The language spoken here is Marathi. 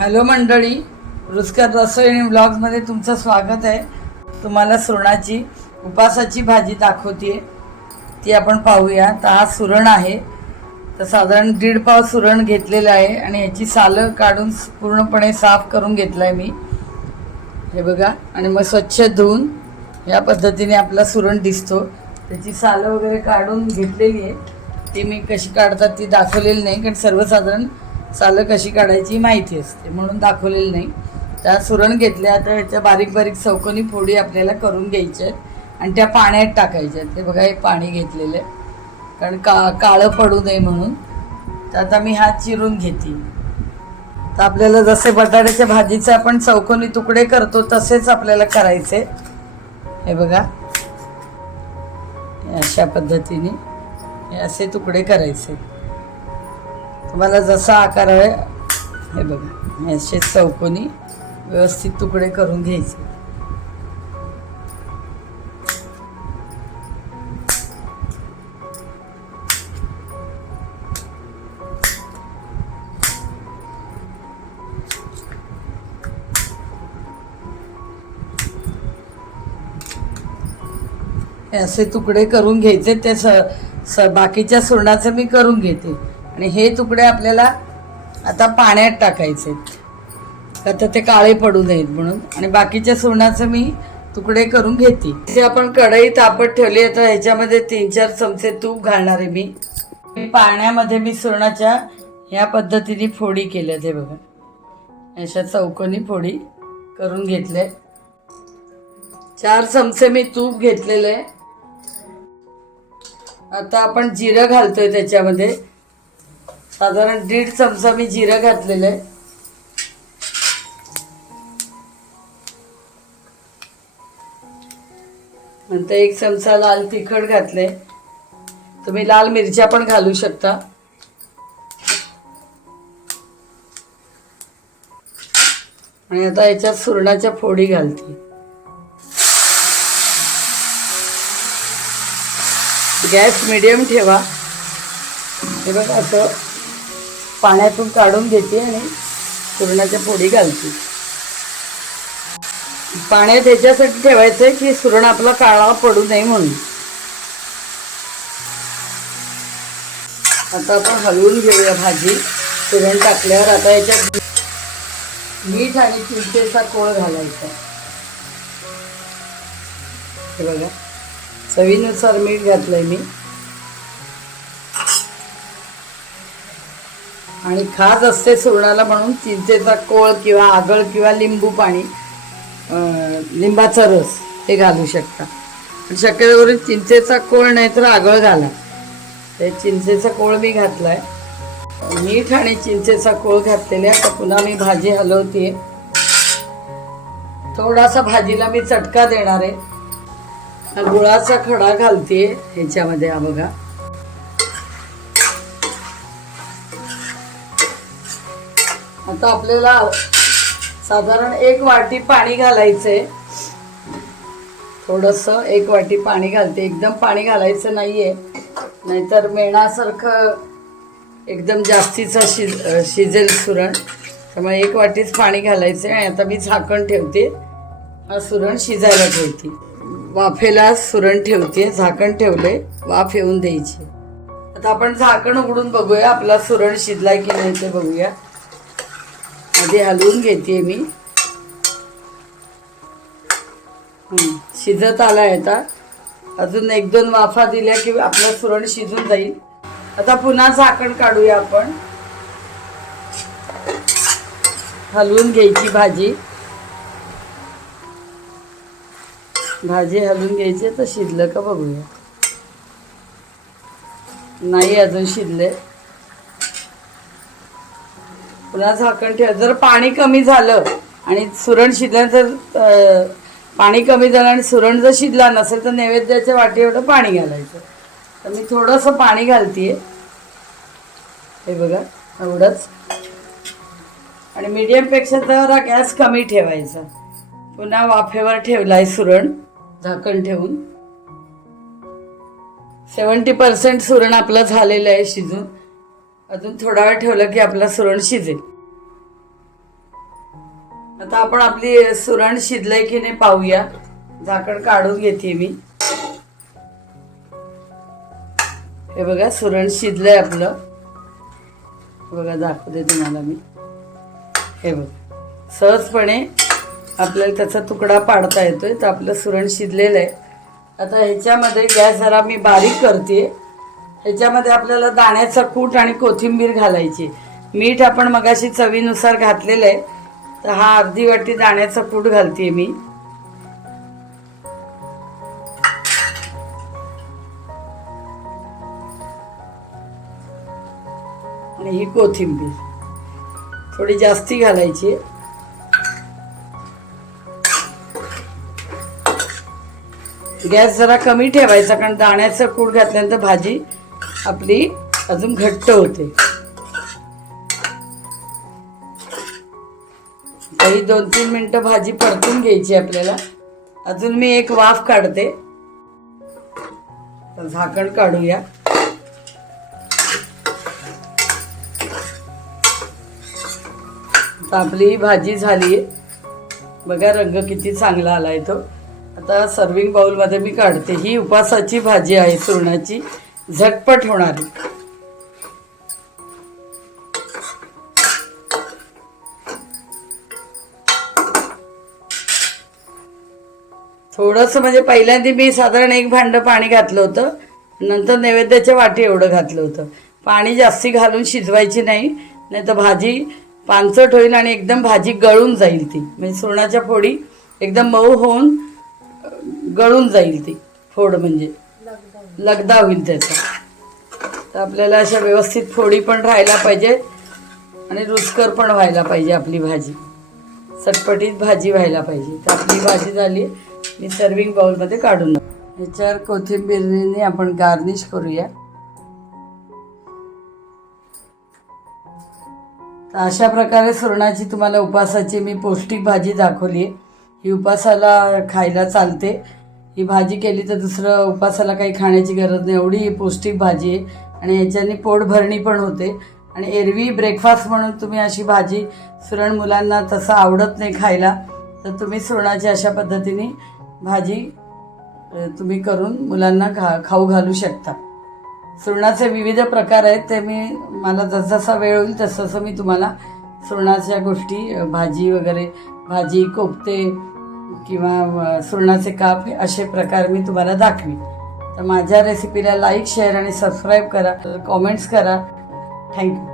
हॅलो मंडळी रुचकर रसोई आणि तुमचं स्वागत आहे. तुम्हाला सुरणाची उपासाची भाजी दाखवते ती आपण पाहूया. तर हा सुरण आहे. तर साधारण दीड पाव सुरण घेतलेलं आहे आणि याची सालं काढून पूर्णपणे साफ करून घेतलं आहे मी. हे बघा आणि मग स्वच्छ धुवून या पद्धतीने आपला सुरण दिसतो. त्याची सालं वगैरे काढून घेतलेली आहे. ती मी कशी काढतात ती दाखवलेली नाही कारण सर्वसाधारण सालं कशी काढायची माहिती असते म्हणून दाखवलेली नाही. त्या सुरण घेतल्या तर याच्या बारीक बारीक चौकोनी फोडी आपल्याला करून घ्यायच्या आहेत आणि त्या पाण्यात टाकायच्या आहेत. ते बघा हे पाणी घेतलेलं आहे. कारण का काळं पडू नये म्हणून. तर आता मी हात चिरून घेते. तर आपल्याला जसे बटाट्याच्या भाजीचे आपण चौकोनी तुकडे करतो तसेच आपल्याला करायचे. हे बघा. अशा पद्धतीने हे असे तुकडे करायचे. तुम्हाला जसा आकार हवे हे बघा असे चौकोनी व्यवस्थित तुकडे करून घ्यायचे. असे तुकडे करून घ्यायचे ते स स बाकीच्या सुरणाचं मी करून घेते. आणि हे तुकडे आपल्याला आता पाण्यात टाकायचे. का तर ते काळे पडू नयेत म्हणून. आणि बाकीच्या सुरणाचे मी तुकडे करून घेते. ते आपण कढई तापत ठेवली आहे तर ह्याच्यामध्ये तीन चार चमचे तूप घालणार आहे मी. मी पाण्यामध्ये मी सुरणाच्या ह्या पद्धतीने फोडी केल्या ते बघा. अशा चौकोनी फोडी करून घेतल्या चार चमचे मी तूप घेतलेले आहे. आता आपण जिरं घालतोय त्याच्यामध्ये. साधारण दीड चमचा मी जिरं घातलेलं आहे. नंतर एक चमचा लाल तिखट घातले तुम्ही लाल मिरच्या पण घालू शकता. आणि आता याच्यात सुरणाच्या फोडी घालते. गॅस मिडियम ठेवा. हे बघा असं पाण्यातून काढून घेते आणि सुरणाच्या फोडी घालते. पाण्यात याच्यासाठी ठेवायचं आहे की सुरण आपला काळा पडू नये म्हणून. आता आपण हलवून घेऊया भाजी. सुरण टाकल्यावर आता याच्यात मीठ आणि चिंचेचा कोळ घालायचा. हे बघा. चवीनुसार मीठ घातलंय मी. आणि खास असते सुरणाला म्हणून चिंचेचा कोळ किंवा आगळ किंवा लिंबू पाणी लिंबाचा रस हे घालू शकता. शक्यतो चिंचेचा कोळ नाही तर आगळ घाला. ते चिंचेचा कोळ मी घातला आहे मीठ आणि चिंचेचा कोळ घातलेला आहे. आता पुन्हा मी भाजी हलवते थोडासा भाजीला मी चटका देणार आहे. गुळाचा खडा घालते ह्याच्यामध्ये हा बघा. आता आपल्याला साधारण एक वाटी पाणी घालायचंय. थोडस एक वाटी पाणी घालते. एकदम पाणी घालायचं नाहीये. नाहीतर मेणासारखं एकदम जास्तीचं शिज शिजेल सुरण. त्यामुळे एक वाटीच पाणी घालायचं आणि आता मी झाकण ठेवते. हा सुरण शिजायला ठेवते. वाफेला सुरण ठेवते. झाकण ठेवले वाफ येऊन द्यायची. आता आपण झाकण उघडून बघूया आपला सुरण शिजलाय की नाही ते बघूया. मध्ये हलवून घेते मी. शिजत शिजत आहे आता. अजून एक दोन वाफा दिल्या की आपलं सुरण शिजून जाईल. आता पुन्हा झाकण काढूया आपण. हलवून घ्यायची भाजी. भाजी हलवून घ्यायची तर शिजलं का बघूया. नाही अजून शिजले. पुन्हा झाकण ठेवा जर पाणी कमी झालं आणि सुरण शिजल्यानंतर तर पाणी कमी झालं आणि सुरण जर शिजला नसेल तर नैवेद्याच्या वाटी एवढं पाणी घालायचं. तर मी थोडंसं पाणी घालतीये. हे बघा एवढंच. आणि मीडियमपेक्षा जरा गॅस कमी ठेवायचा. पुन्हा वाफेवर ठेवलाय सुरण झाकण ठेवून. सेवन्टी पर्सेंट सुरण आपलं झालेलं आहे शिजून. अजून थोडा वेळ ठेवलं की आपला सुरण शिजेल. आता आपण आपली सुरण शिजलंय की नाही पाहूया. झाकण काढून घेते मी. हे बघा सुरण शिजलंय आपलं. बघा दाखवते तुम्हाला मी. हे बघ सहजपणे आपल्याला त्याचा तुकडा पाडता येतोय तर आपलं सुरण शिजलेलं आहे. आता ह्याच्यामध्ये गॅस जरा मी बारीक करते. ह्याच्यामध्ये आपल्याला दाण्याचा कूट आणि कोथिंबीर घालायची. मीठ आपण मगाशी चवीनुसार घातलेलं आहे. तर हा अर्धी वाटी दाण्याचा कूट घालते मी. आणि ही कोथिंबीर. थोडी जास्ती घालायची. गॅस जरा कमी ठेवायचा कारण दाण्याचं कूट घातल्यानंतर भाजी आपली अजून घट्ट होते. काही दोन तीन मिनटं भाजी परतून घ्यायची आपल्याला. अजून मी एक वाफ काढते. झाकण काढूया. आता आपली ही भाजी झाली आहे बघा रंग किती चांगला आलाय तो. आता सर्विंग बाउलमध्ये मी काढते. ही उपासाची भाजी आहे सुरणाची झटपट होणारी थोडंसं म्हणजे पहिल्यांदा मी साधारण एक भांडं पाणी घातलं होतं. नंतर नैवेद्याच्या वाटी एवढं घातलं होतं. पाणी जास्ती घालून शिजवायची नाही नाही तर भाजी पानचट होईल आणि एकदम भाजी गळून जाईल ती. म्हणजे सुरणाच्या फोडी एकदम मऊ होऊन गळून जाईल ती फोड म्हणजे. लगदा होईल त्याचा. तर आपल्याला अशा व्यवस्थित फोडी पण राहायला पाहिजे आणि रुचकर पण व्हायला पाहिजे आपली भाजी. चटपटीत भाजी व्हायला पाहिजे. तर आपली भाजी झाली मी सर्विंग बाउलमध्ये काढून टाकते. ह्याच्यावर कोथिंबीरने आपण गार्निश करूया. तर अशा प्रकारे सुरणाची तुम्हाला उपासाची मी पौष्टिक भाजी दाखवली आहे ही उपासाला खायला चालते. ही भाजी केली तर दुसरं उपासाला काही खाण्याची गरज नाही. एवढी ही पौष्टिक भाजी आहे. आणि याच्याने पोटभरणी पण होते. आणि एरवी ब्रेकफास्ट म्हणून तुम्ही अशी भाजी सुरण मुलांना तसं आवडत नाही खायला तर तुम्ही सुरणाची अशा पद्धतीने भाजी तुम्ही करून मुलांना खा खाऊ घालू शकता. सुरणाचे विविध प्रकार आहेत. ते मी मला जसजसा वेळ होईल तसं मी तुम्हाला सुरणाच्या गोष्टी भाजी वगैरे भाजी कोफते किंवा सुरणाचे काप हे असे प्रकार मी तुम्हाला दाखवीन. तर माझ्या रेसिपीला लाईक शेअर आणि सबस्क्राईब करा. कॉमेंट्स करा. Thank you